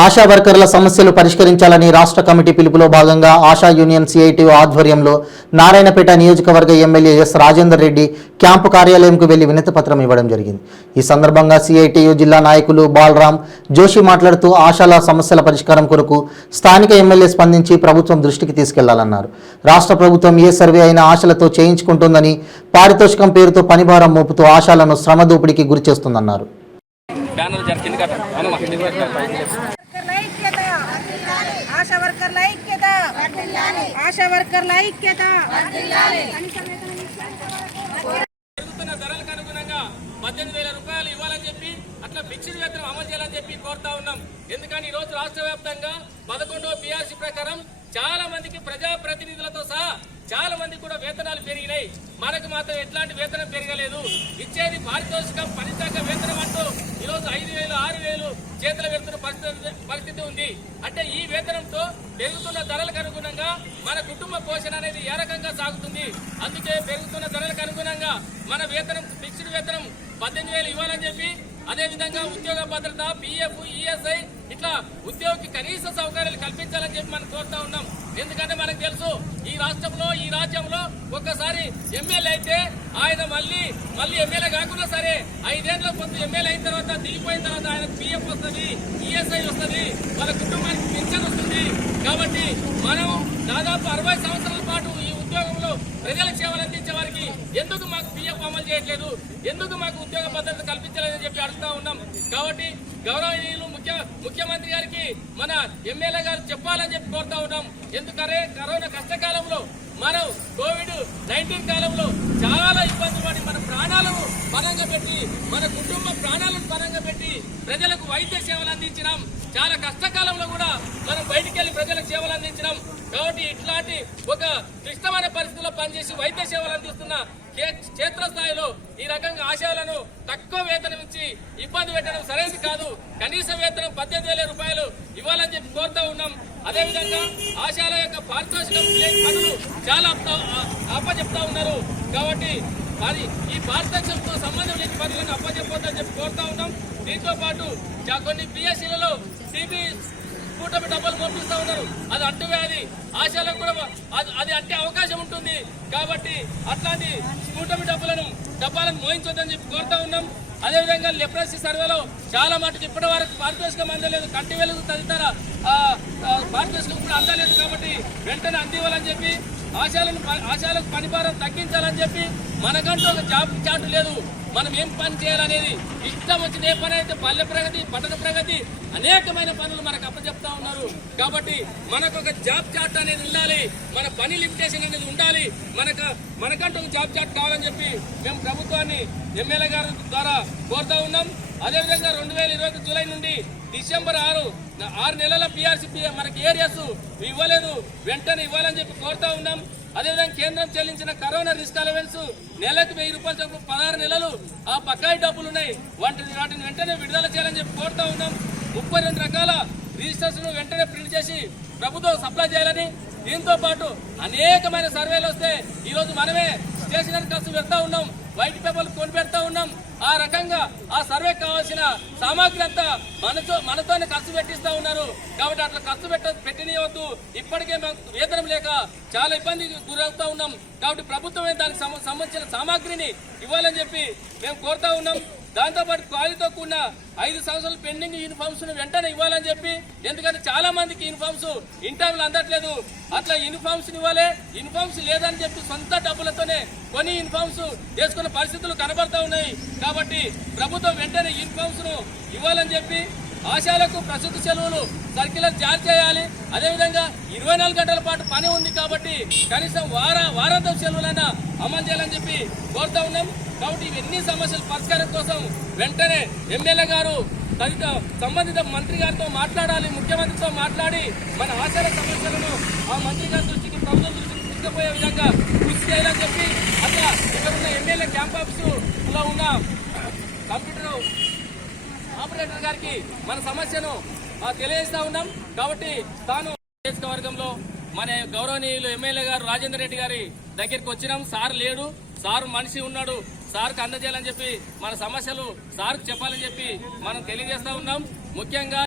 ఆశా వర్కర్ల సమస్యలు పరిష్కరించాలని రాష్ట్ర కమిటీ పిలుపులో భాగంగా ఆశా యూనియన్ సిఐటియు ఆధ్వర్యంలో నారాయణపేట నియోజకవర్గ MLA S Rajender Reddy camp కార్యాలయంకు వెళ్లి వినతిపత్రం ఇవ్వడం జరిగింది. ఈ సందర్భంగా సిఐటియు జిల్లా నాయకులు బాలరాం జోషి మాట్లాడుతూ ఆశాల సమస్యల పరిష్కారం కొరకు స్థానిక ఎమ్మెల్యే స్పందించి ప్రభుత్వం దృష్టికి తీసుకెళ్లాలన్నారు. రాష్ట్ర ప్రభుత్వం ఏ సర్వే అయినా ఆశలతో చేయించుకుంటుందని, పారితోషికం పేరుతో పనిభారం మోపుతూ ఆశాలను శ్రమ దోపిడీకి గురి చేస్తుందన్నారు. ఆశా వర్కర్ల ఐక్యత పెరుగుతున్న ధరలకు అనుగుణంగా 18,000 రూపాయలు ఇవ్వాలని చెప్పి అట్లా ఫిక్స్డ్ వేతనం అమలు చేయాలని చెప్పి కోరుతా ఉన్నాం. ఎందుకని ఈ రోజు రాష్ట్ర వ్యాప్తంగా 11వ పిఆర్సీ ప్రకారం చాలా మందికి ప్రజాప్రతినిధులతో సహా చాలా మంది కూడా వేతనాలు పెరిగినాయి. మనకు మాత్రం ఎట్లాంటి వేతనం పెరగలేదు. ఇచ్చేది పారితోషికం, పనిశాఖ వేతనం అంటూ ఈరోజు 5,000, 6,000 చేతుల పెడుతున్న పరిస్థితి ఉంది. అంటే ఈ వేతనంతో పెరుగుతున్న ధరలకు అనుగుణంగా మన కుటుంబ పోషణ అనేది ఏ రకంగా సాగుతుంది? అందుకే పెరుగుతున్న ధరలకు అనుగుణంగా మన వేతనం ఫిక్స్డ్ వేతనం 18,000 ఇవ్వాలని చెప్పి, అదేవిధంగా ఉద్యోగ భద్రత, పిఎఫ్, ఈఎస్ఐ ఇట్లా ఉద్యోగికి కనీస సౌకర్యాలు కల్పించాలని చెప్పి మనం కోరుతా ఉన్నాం. ఎందుకంటే మనకు తెలుసు ఈ రాష్ట్రంలో, ఈ రాజ్యంలో ఒక్కసారి ఎమ్మెల్యే అయితే ఆయన మళ్ళీ ఎమ్మెల్యే కాకుండా సరే 5 ఏళ్ల కొంత ఎమ్మెల్యే అయిన తర్వాత దిగిపోయిన తర్వాత ఆయన పిఎఫ్ వస్తుంది, ఈఎస్ఐ వస్తుంది, వాళ్ళ కుటుంబానికి పెన్షన్ వస్తుంది. కాబట్టి మనం దాదాపు 60 సంవత్సరాల పాటు ఈ ఉద్యోగంలో ప్రజలకు సేవలు అందించే వారికి ఎందుకు మాకు పిఎఫ్ అమలు చేయట్లేదు, ఎందుకు మాకు ఉద్యోగ భద్రత కల్పించలేదని చెప్పి అడుగుతా ఉన్నాం. కాబట్టి గౌరవనీయులు ముఖ్యమంత్రి గారికి మన ఎమ్మెల్యే గారు చెప్పాలని చెప్పి కోరుతా ఉన్నాం. ఎందుకంటే కరోనా కష్టకాలంలో మనం కోవిడ్-19 కాలంలో చాలా ఇబ్బందులు పడి మన ప్రాణాలను పరంగా పెట్టి, మన కుటుంబ ప్రాణాలను పరంగా పెట్టి ప్రజలకు వైద్య సేవలు అందించినాం. చాలా కష్టకాలంలో కూడా మనం బయటికి వెళ్లి ప్రజలకు సేవలు అందించినాం. కాబట్టి ఇట్లాంటి ఒక క్లిష్టమైన పరిస్థితుల్లో పనిచేసి వైద్య సేవలు అందిస్తున్న క్షేత్రస్థాయిలో ఈ రకంగా ఆశయాలను తక్కువ వేతనం ఇచ్చి ఇబ్బంది పెట్టడం సరైనది కాదు. కనీస వేతనం 18,000 రూపాయలు ఇవ్వాలని చెప్పి కోరుతా ఉన్నాం. అదేవిధంగా ఆశయాల యొక్క పారితోషికం పనులు చాలా అప్పచెప్తా ఉన్నారు. కాబట్టి అది ఈ పారితోషికంతో సంబంధం లేని పనులను అప్పచెప్పొద్దని చెప్పి కోరుతా ఉన్నాం. దీంతో పాటు కొన్ని పిఎస్సీలలో సిబి కూటమి డబ్బులు పంపిస్తా ఉన్నారు. అది అంటువ్యాధి, ఆశయాలకు కూడా అది అంటే అవకాశం ఉంటుంది. కాబట్టి అట్లాంటి కూటమి డబ్బాలను మోయించొద్దని చెప్పి కోరుతా ఉన్నాం. అదేవిధంగా లెప్రసీ సర్వేలో చాలా మటుకు ఇప్పటి వరకు పారితోషికం అందలేదు, కంటి వెలుగు తదితర పారితోషికం కూడా అందలేదు. కాబట్టి వెంటనే అందివ్వాలని చెప్పి, ఆశయాలకు పనిభారం తగ్గించాలని చెప్పి, మనకంటూ ఒక జాబ్ చార్ట్ లేదు, మనం ఏం పని చేయాలనేది ఇష్టం వచ్చిన ఏ పని అయితే పల్లె ప్రగతి, పట్టణ ప్రగతి అనేకమైన పనులు మనకు అప్పచెప్తా ఉన్నారు. కాబట్టి మనకు ఒక జాబ్ చార్ట్ అనేది ఉండాలి, మన పని లిమిటేషన్ అనేది ఉండాలి, మనకంటూ ఒక జాబ్ చార్ట్ కావాలని చెప్పి మేము ప్రభుత్వాన్ని ఎమ్మెల్యే గారి ద్వారా కోరుతా ఉన్నాం. అదేవిధంగా 2020 జూలై నుండి డిసెంబర్ 6 నెలల పిఆర్సీ మనకి ఏరియాస్ ఇవ్వలేదు, వెంటనే ఇవ్వాలని చెప్పి కోరుతా ఉన్నాం. అదేవిధంగా కేంద్రం చెల్లించిన కరోనా రిస్క్ అలవెన్స్ నెలకు 1,000 రూపాయలు చొప్పున 16 నెలలు ఆ బకాయి డబ్బులు ఉన్నాయి, వాటిని వెంటనే విడుదల చేయాలని చెప్పి కోరుతా ఉన్నాం. 32 రకాల రిజిస్టర్స్ వెంటనే ప్రింట్ చేసి ప్రభుత్వం సప్లై చేయాలని, దీంతో పాటు అనేకమైన సర్వేలు వస్తే ఈరోజు మనమే స్టేషనరీ ఖర్చు పెడతా ఉన్నాం, వైట్ పేపర్లు కొని పెడతా ఉన్నాం. ఆ రకంగా ఆ సర్వే కావాల్సిన సామాగ్రి అంతా మనతోనే ఖర్చు పెట్టిస్తా ఉన్నారు. కాబట్టి అట్లా ఖర్చు పెట్టనియవద్దు. ఇప్పటికే మేము వేతనం లేక చాలా ఇబ్బందికి గురవుతా ఉన్నాం. కాబట్టి ప్రభుత్వమే దానికి సంబంధించిన సామాగ్రిని ఇవ్వాలని చెప్పి మేము కోరుతా ఉన్నాం. దాంతోపాటు క్వాలిటీతో కూడిన 5 సంవత్సరాలు పెండింగ్ యూనిఫామ్స్ వెంటనే ఇవ్వాలని చెప్పి, ఎందుకంటే చాలా మందికి యూనిఫామ్స్ ఇన్ టైంలో అందట్లేదు. అట్లా యూనిఫామ్స్ ఇవ్వాలి, యూనిఫామ్స్ లేదని చెప్పి సొంత డబ్బులతోనే కొన్ని యూనిఫామ్స్ వేసుకున్న పరిస్థితులు కనబడతా ఉన్నాయి. కాబట్టి ప్రభుత్వం వెంటనే యూనిఫామ్స్ ఇవ్వాలని చెప్పి, ఆశాలకు ప్రసూతి సెలవులు సర్క్యులర్ జారీ చేయాలి. అదేవిధంగా 24 గంటల పాటు పని ఉంది కాబట్టి కనీసం వారాంతం సెలవులైనా అమలు చేయాలని చెప్పి కోరుతా ఉన్నాం. కాబట్టి ఇవన్నీ సమస్యల పరిష్కారం కోసం వెంటనే ఎమ్మెల్యే గారు సంబంధిత మంత్రి గారితో మాట్లాడాలి, ముఖ్యమంత్రితో మాట్లాడి మన ఆశయాల సమస్యలను ఆ మంత్రి గారి దృష్టికి, ప్రభుత్వం దృష్టికి తీసుకుపోయే విధంగా కృషి చేయాలని చెప్పి, అట్లా ఇక్కడ ఉన్న ఎమ్మెల్యే క్యాంప్ ఆఫీసులో ఉన్న కంప్యూటర్ ఆపరేటర్ గారికి మన సమస్యను తెలియజేస్తా ఉన్నాం. కాబట్టి తాను నియోజకవర్గంలో మన గౌరవనీయులు ఎమ్మెల్యే గారు రాజేందర్ రెడ్డి గారి దగ్గరికి వచ్చినాం. సార్ లేడు, సార్ మనిషి ఉన్నాడు, సార్కు అందజేయాలని చెప్పి మన సమస్యలు సార్కు చెప్పాలని చెప్పి మనం తెలియజేస్తా ఉన్నాం. ముఖ్యంగా